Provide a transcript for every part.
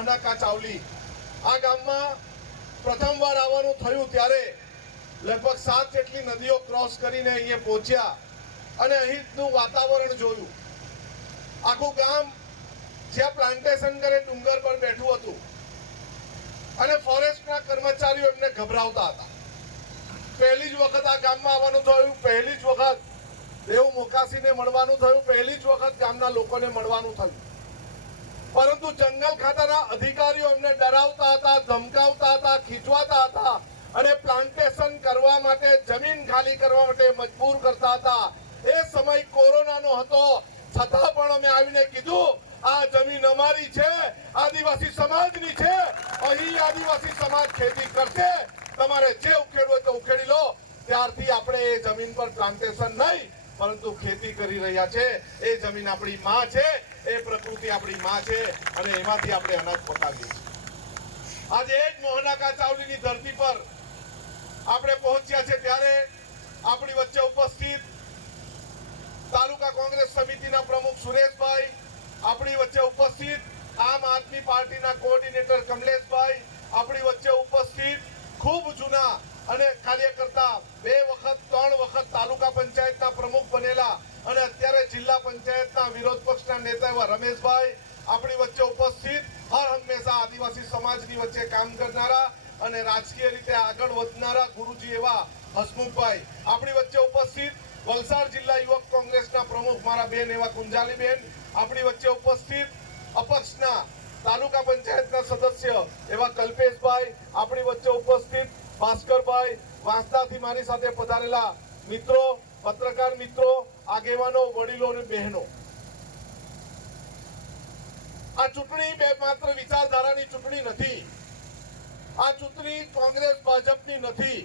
વસેલું ગામ ચાવલી. આ ગામમાં પ્રથમવાર આવવાનું થયું ત્યારે લગભગ સાત જેટલી નદીઓ ક્રોસ કરીને અહીંયા પહોંચ્યા અને અહીંનું વાતાવરણ જોયું. આખું ગામ જ્યાં પ્લાન્ટેશન કરે ડુંગર પર બેઠું હતું અને ફોરેસ્ટના કર્મચારીઓ એમને ગભરાવતા હતા. પહેલી જ વખત આ ગામમાં આવવાનું થયું, પહેલી જ વખત દેવ મોકાસીને મળવાનું થયું, પહેલી જ વખત ગામના લોકોને મળવાનું થયું. પરંતુ જંગલ ખાતાના અધિકારીઓ અમને ડરાવતા હતા, ધમકાવતા હતા ખીચવાતા હતા અને પ્લાન્ટેશન કરવા માટે જમીન ખાલી કરવા માટે મજબૂર કરતા હતા. એ સમય કોરોનાનો હતો. છતાં પણ અમે આવીને કીધું, આ જમીન અમારી છે, આદિવાસી સમાજની છે. અહીં આદિવાસી સમાજ ખેતી કરશે. તમારે જે ઉખેડવું હોય તો ઉખેડી લો. ત્યારથી આપણે એ જમીન પર પ્લાન્ટેશન નહીં, પરંતુ ખેતી કરી રહ્યા છે. એ જમીન આપણી માં છે. એ પ્રકૃતિ આપણી માં છે અને એમાંથી આપણે અનાજ પકાવીએ છીએ. આજે એ જ મોહનાકા ચાવલીની ધરતી પર આપણે પહોંચ્યા છે ત્યારે આપણી વચ્ચે ઉપસ્થિત તાલુકા કોંગ્રેસ સમિતિના પ્રમુખ સુરેશભાઈ, આપણી વચ્ચે ઉપસ્થિત આમ આદમી પાર્ટીના કોઓર્ડિનેટર કમલેશભાઈ, આપણી વચ્ચે ઉપસ્થિત ખૂબ જૂના અને કાર્યકર્તા બે વખત, ત્રણ વખત તાલુકા પંચાયતના પ્રમુખ બનેલા અને અત્યારે જિલ્લા પંચાયતના વિરોધ પક્ષના નેતા એવા રમેશભાઈ આપણી વચ્ચે ઉપસ્થિત, હર હંમેશા આદિવાસી સમાજની વચ્ચે કામ કરનારા અને રાજકીય રીતે આગળ વધનારા ગુરુજી એવા હસમુખભાઈ. આપણી વચ્ચે ઉપસ્થિત વલસાડ જિલ્લા યુવક કોંગ્રેસના પ્રમુખ મારા બેન એવા કુંજાલીબેન. આપણી વચ્ચે ઉપસ્થિત અપક્ષના તાલુકા પંચાયતના સદસ્ય એવા કલ્પેશભાઈ. આપણી વચ્ચે ઉપસ્થિત ભાસ્કરભાઈ. વાંસદાથી મારી સાથે પધારેલા મિત્રો, પત્રકાર મિત્રો આગેવાનો, વડીલો અને બહેનો. આ ચૂંટણી બે માત્ર વિચારધારાની ચૂંટણી નથી. આ ચૂંટણી કોંગ્રેસ ભાજપની નથી.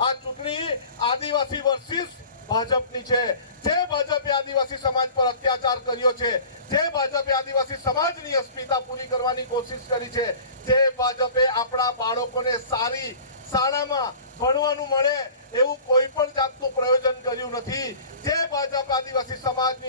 આ ચૂંટણી આદિવાસી વર્સિસ ભાજપની છે. જે ભાજપે આદિવાસી સમાજ પર અત્યાચાર કર્યો છે, જે ભાજપે આદિવાસી સમાજની અસ્મિતા પૂરી કરવાની કોશિશ કરી છે, જે ભાજપે આપણા બાળકોને સારી શાળામાં ભણવાનું મળે એવું કોઈ પણ જાતનું પ્રયોજન કર્યું નથી. જે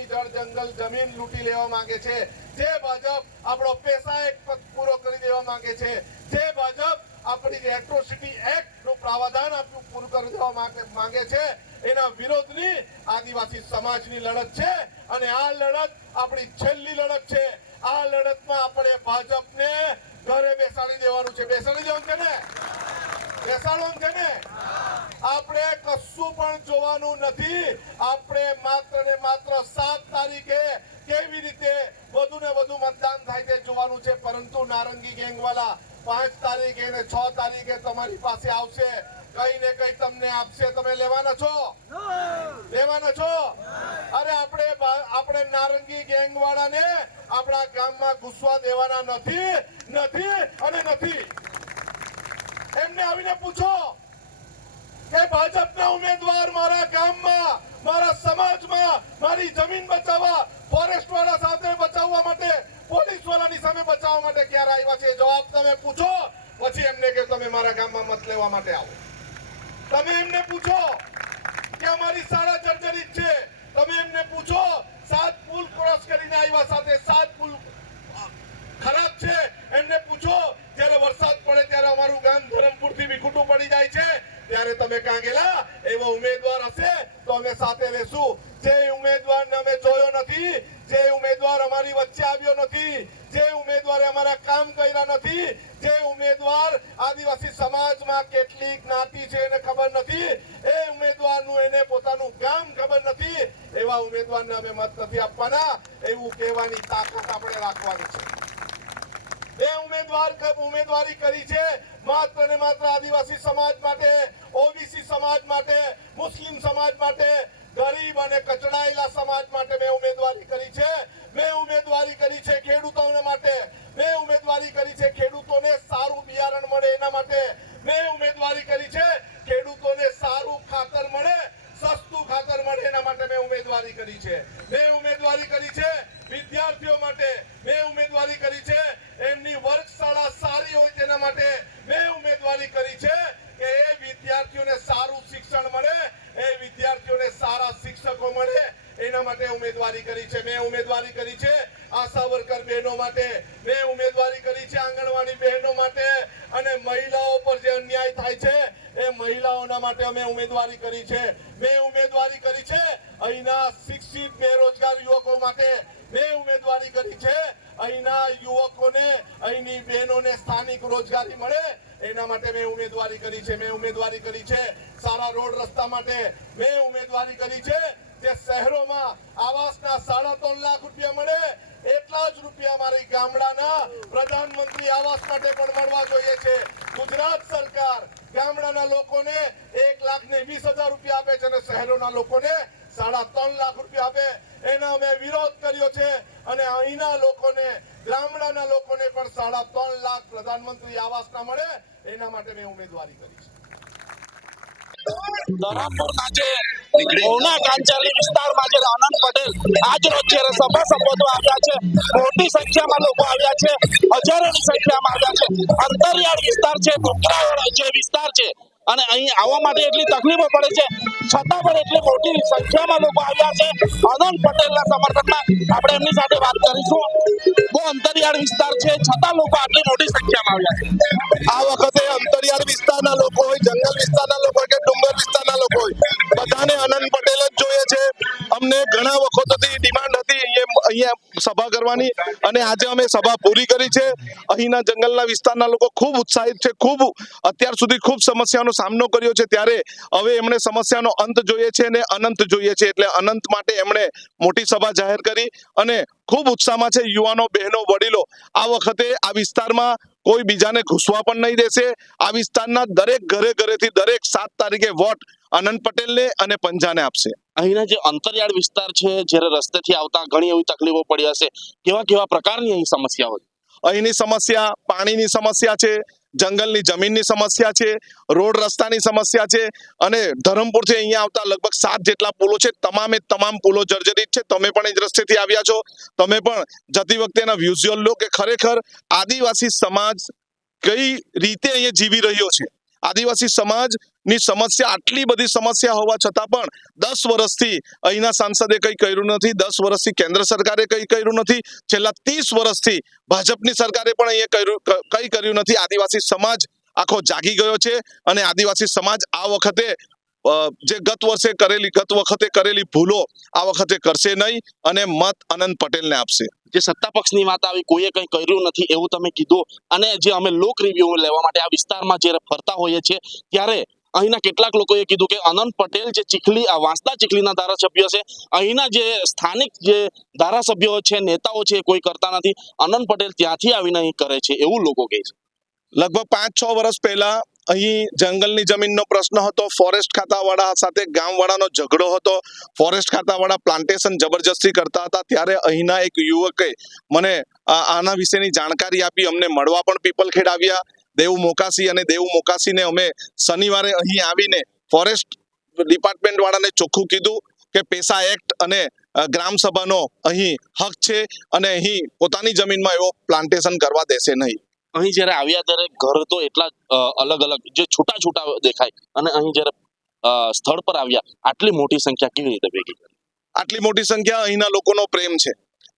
સમાજની જળ જંગલ જમીન લૂંટી લેવા માંગે છે. જે ભાજપ આપણો પેસા એક્ટ પૂરો કરી દેવા માંગે છે. જે ભાજપ આપણી એટ્રોસિટી એક્ટનું પ્રાવધાન આપ્યું પૂરું કરી દેવા માંગે છે, એના વિરોધની આદિવાસી સમાજની લડત છે અને આ લડત આપણી છેલ્લી લડત છે. આ લડતમાં આપણે ભાજપને ઘરે બેસાડી દેવાનું છે. બેસાડી દેવાનું છે ને? બેસાડવાનું છે ને આપણે કશું પણ જોવાનું નથી. આપણે માત્ર ને માત્ર સાત તારીખે કેવી રીતે વધુ ને વધુ મતદાન થાય તે જોવાનું છે. પરંતુ નારંગી ગેંગવાલા પાંચ તારીખે ને છ તારીખે તમારી પાસે આવશે. કઈ ને કઈ તમને આપશે. તમે લેવાના છો? લેવાના છો? અરે આપણે આપણે નારંગી ગેંગ વાળાને આપણા ગામમાં ઘૂસવા દેવાના નથી. નથી અને નથી. એમને આવીને પૂછો કે ભાજપના ઉમેદવાર મારા ગામમાં, મારા સમાજમાં, મારી જમીન બચાવવા ફોરેસ્ટ વાળા સાથે બચાવવા માટે પોલીસ વાળાની સામે બચાવવા માટે ક્યારે આવ્યા છે એ જવાબ તમે પૂછો પછી એમને કે તમે મારા ગામમાં મત લેવા માટે આવો તમે એમને પૂછો કે અમારી શાળા જર્જરિત છે તમે એમને પૂછો સાત પુલ ક્રોસ કરીને આવ્યા સાથે સાત પુલ ખરાબ છે એમને પૂછો જ્યારે વરસાદ પડે ત્યારે અમારું ગામ ધરમપુરથી વિખૂટું પડી જાય છે ત્યારે તમે કાંગેલા એવો ઉમેદવાર હશે, તો અમે સાથે રહેશું. જે ઉમેદવારને અમે જોયો નથી, જે ઉમેદવાર અમારી વચ્ચે આવ્યો નથી, જે ઉમેદવારે અમારા કામ કર્યા નથી, જે ઉમેદવાર આદિવાસી સમાજમાં કેટલી જ્ઞાતિ છે એને ખબર નથી, એ ઉમેદવારનું એને પોતાનું ગામ ખબર નથી, એવા ઉમેદવારને અમે મત નથી આપવાના, એવું કહેવાની તાકાત આપણે રાખવાની છે. એ ઉમેદવાર ઉમેદવારી કરી છે માત્ર ને માત્ર આદિવાસી સમાજ માટે, ઓબીસી સમાજ માટે, મુસ્લિમ સમાજ માટે, ગરીબ અને કચડાયેલા સમાજ માટે મેં ઉમેદવારી કરી છે. મેં ઉમેદવારી કરી છે ખેડૂતોને માટે. મેં ઉમેદવારી કરી છે ખેડૂતોને સારું બિયારણ મળે એના માટે. મેં ઉમેદવારી કરી છે ખેડૂતોને સારું ખાતર મળે સસ્તું ખાતર મળે એના માટે મેં ઉમેદવારી કરી છે મેં ઉમેદવારી કરી છે વિદ્યાર્થીઓ માટે મેં ઉમેદવારી કરી છે એમની વર્ગશાળા સારી હોય તેના માટે મેં ઉમેદવારી કરી છે કે એ વિદ્યાર્થીઓને સારું શિક્ષણ મળે એ વિદ્યાર્થીઓને સારા શિક્ષકો મળે એના માટે ઉમેદવારી ઉમેદવારી કરી છે મેં કરી છે. આશા વર્કર બહેનો માટે મેં ઉમેદવારી કરી છે આંગણવાડી બહેનો માટે. અને મહિલાઓ પર જે અન્યાય થાય છે, એ મહિલાઓના માટે અમે ઉમેદવારી કરી છે. મેં ઉમેદવારી કરી છે, અહીંના શિક્ષિત, બેરોજગાર યુવકો માટે મેં ઉમેદવારી કરી છે. અહીંના યુવકોને, અહીંની બહેનોને સ્થાનિક રોજગારી મળે, એના માટે મેં ઉમેદવારી કરી છે. મેં ઉમેદવારી કરી છે સારા રોડ રસ્તા માટે. મેં ઉમેદવારી કરી છે. કે શહેરોમાં આવાસના સાડા ત્રણ લાખ રૂપિયા મળે, એટલા જ રૂપિયા મારી ગામડાના પ્રધાનમંત્રી આવાસ માટે પણ મળવા જોઈએ છે. ગુજરાત સરકાર ગામડાના લોકોને એક લાખ ને વીસ હજાર રૂપિયા આપે છે અને શહેરોના લોકોને સાડા ત્રણ લાખ રૂપિયા આપે. એનો અમે વિરોધ કર્યો છે અને અહીંના લોકોને, ગામડાના લોકોને પણ સાડા ત્રણ લાખ પ્રધાનમંત્રી આવાસના મળે, એના માટે મેં ઉમેદવારી કરી છે. ધરમપુરના જે ઉના કાંચાલી વિસ્તારમાં જે આનંદ પટેલ આજ રોજ જ્યારે સભા સંબોધવા આવ્યા છે, મોટી સંખ્યામાં લોકો આવ્યા છે, હજારોની સંખ્યામાં આવ્યા છે. અંતરિયાળ વિસ્તાર છે ડુંગરાવાળો જે વિસ્તાર અને અહીં આવવા માટે એટલી તકલીફો પડે છે. છતાં પણ એટલી મોટી સંખ્યામાં લોકો આવ્યા છે. અનંત પટેલના સમર્થનમાં આપણે એમની સાથે વાત કરીશું. બહુ અંતરિયાળ વિસ્તાર છે. છતાં લોકો આટલી મોટી સંખ્યામાં આવ્યા છે. આ વખતે અંતરિયાળ વિસ્તારના લોકો હોય, જંગલ વિસ્તારના લોકો કે ડુંગર વિસ્તારના લોકો હોય, બધાને અનંત પટેલ જ જોઈએ છે. અમને ઘણા વખતોથી ડિમાન્ડ અહીંયા સભા કરવાની અને આજે અમે સભા પૂરી કરી છે. અહીંના જંગલના વિસ્તારના લોકો ખૂબ ઉત્સાહિત છે, ખૂબ અત્યાર સુધી ખૂબ સમસ્યાનો સામનો કર્યો છે. ત્યારે હવે એમણે સમસ્યાનો અંત જોઈએ છે અને અનંત જોઈએ છે. એટલે અનંત માટે એમણે મોટી સભા જાહેર કરી અને ખૂબ ઉત્સાહમાં છે યુવાનો, બહેનો, વડીલો આ વખતે આ વિસ્તારમાં કોઈ બીજાને ઘૂસવા પણ નહીં દેશે. આ વિસ્તારના દરેક ઘરે ઘરેથી દરેક સાત તારીખે વોટ આનંદ પટેલને અને પંજાને આપશે. અહીંના જે અંતરિયાળ વિસ્તાર છે જ્યારે રસ્તેથી આવતા ઘણી એવી તકલીફો પડી હશે કેવા કેવા પ્રકારની અહીં સમસ્યાઓ અહીંની સમસ્યા પાણીની સમસ્યા છે જંગલની જમીનની સમસ્યા છે, રોડ રસ્તાની સમસ્યા છે અને ધરમપુરથી અહીંયા આવતા લગભગ સાત જેટલા પુલો છે. તમામે તમામ પુલો જર્જરિત છે. તમે પણ એ જ રસ્તેથી આવ્યા છો. તમે પણ જતી વખતે એના વિઝ્યુઅલ લો કે ખરેખર આદિવાસી સમાજ કઈ રીતે અહીંયા જીવી રહ્યો છે. આદિવાસી સમાજની સમસ્યા, આટલી બધી સમસ્યા હોવા છતાં પણ દસ વર્ષથી અહીંના સાંસદે કંઈ કર્યું નથી, દસ વર્ષથી કેન્દ્ર સરકારે કંઈ કર્યું નથી, છેલ્લા ત્રીસ વર્ષથી ભાજપની સરકારે પણ અહીંયા કર્યું કંઈ કર્યું નથી. આદિવાસી સમાજ આખો જાગી ગયો છે અને આદિવાસી સમાજ આ વખતે જે ગત વર્ષે કરેલી ગત વખતે કરેલી ભૂલો આ વખતે કરશે નહીં અને મત અનંત પટેલને આપશે. જે સત્તા પક્ષની વાત આવી કોઈએ કંઈ કર્યું નથી એવું તમે કીધું. અને જે અમે લોક રિવ્યુ લેવા માટે આ વિસ્તારમાં જ્યારે ફરતા હોઈએ છીએ ત્યારે અહીંના કેટલાક લોકોએ કીધું કે અનંત પટેલ જે ચીખલી આ વાંસદા ચીખલીના ધારાસભ્ય છે અહીંના જે સ્થાનિક જે ધારાસભ્યો છે નેતાઓ છે એ કોઈ કરતા નથી. અનંત પટેલ ત્યાંથી આવીને અહીં કરે છે એવું લોકો કહે છે. લગભગ પાંચ છ વર્ષ પહેલા અહીં જંગલની જમીનનો પ્રશ્ન હતો ફોરેસ્ટ ખાતાવાળા સાથે ગામવાળાનો ઝઘડો હતો. ફોરેસ્ટ ખાતાવાળા પ્લાન્ટેશન જબરજસ્તી કરતા હતા. ત્યારે અહીંના એક યુવકે મને આના વિશેની જાણકારી આપી, અમને મળવા પણ પીપલ ખેડાવ્યા. દેવ મોકાસી અને દેવ મોકાસીને અમે શનિવારે અહીં આવીને ફોરેસ્ટ ડિપાર્ટમેન્ટ વાળાને ચોખ્ખું કીધું કે પેસા એક્ટ અને ગ્રામ સભાનો અહીં હક છે અને અહીં પોતાની જમીનમાં એવો પ્લાન્ટેશન કરવા દેશે નહીં. અહીં જ્યારે આવ્યા ત્યારે ઘર તો એટલા અલગ અલગ, જે છૂટા છૂટા દેખાય અને અહીં જ્યારે સ્થળ પર આવ્યા, આટલી મોટી સંખ્યા કેવી રીતે ભેગી આટલી મોટી સંખ્યા અહીંના લોકોનો પ્રેમ છે.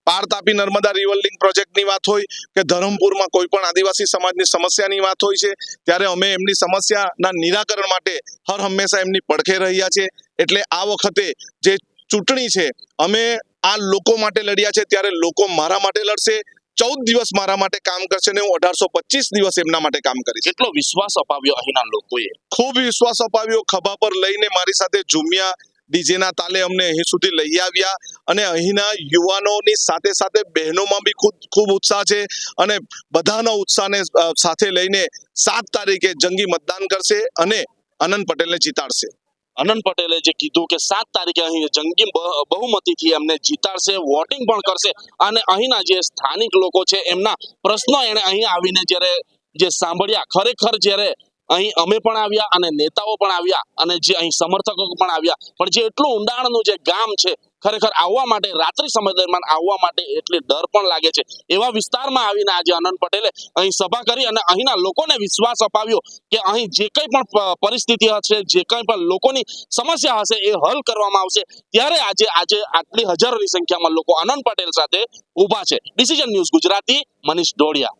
પાર તાપી નર્મદા રિવર પ્રોજેક્ટની વાત હોય કે ધરમપુરમાં કોઈ પણ આદિવાસી સમાજની સમસ્યાની વાત હોય છે, ત્યારે અમે એમની સમસ્યાના નિરાકરણ માટે હર હંમેશા એમની પડખે રહ્યા છે. એટલે આ વખતે જે ચૂંટણી છે, અમે આ લોકો માટે લડ્યા છે, ત્યારે લોકો મારા માટે લડશે ચૌદ દિવસ મારા માટે કામ કરશે ને હું અઢારસો પચીસ દિવસ એમના માટે કામ કરીશ. કેટલો વિશ્વાસ અપાવ્યો અહીંના લોકોએ? ખૂબ વિશ્વાસ અપાવ્યો ખભા પર લઈને મારી સાથે ઝૂમ્યા ડીજેના તાલે અમને અહીં સુધી લઈ આવ્યા અને અહીંના યુવાનોની સાથે સાથે બહેનોમાં બી ખૂબ ખૂબ ઉત્સાહ છે અને બધાના ઉત્સાહને સાથે લઈને સાત તારીખે જંગી મતદાન કરશે અને આનંદ પટેલને જીતાડશે. અનંત પટેલે જે કીધું કે સાત તારીખે અહીં જંગી બહુમતીથી એમને જીતાડશે વોટિંગ પણ કરશે અને અહીંના જે સ્થાનિક લોકો છે એમના પ્રશ્નો એણે અહીં આવીને જ્યારે જે સાંભળ્યા, ખરેખર જ્યારે અહીં અમે પણ આવ્યા અને નેતાઓ પણ આવ્યા અને જે અહીં સમર્થકો પણ આવ્યા. પણ જે એટલું ઊંડાણનું જે ગામ છે ખરેખર આવવા માટે, રાત્રિ સમય દરમિયાન આવવા માટે એટલે ડર પણ લાગે છે. એવા વિસ્તારમાં આવીને આજે આનંદ પટેલે અહીં સભા કરી અને અહીંના લોકોને વિશ્વાસ અપાવ્યો કે અહીં જે કંઈ પણ પરિસ્થિતિ હશે, જે કંઈ પણ લોકોની સમસ્યા હશે એ હલ કરવામાં આવશે, ત્યારે આજે આજે આટલી હજારોની સંખ્યામાં લોકો આનંદ પટેલ સાથે ઊભા છે. Decision news Gujarati, Manish Dodiya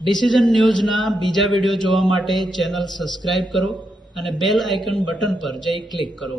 decision ન્યૂઝના બીજા વીડિયો જોવા માટે ચેનલ સબસ્ક્રાઇબ કરો અને બેલ આઇકન બટન પર જઈ ક્લિક કરો.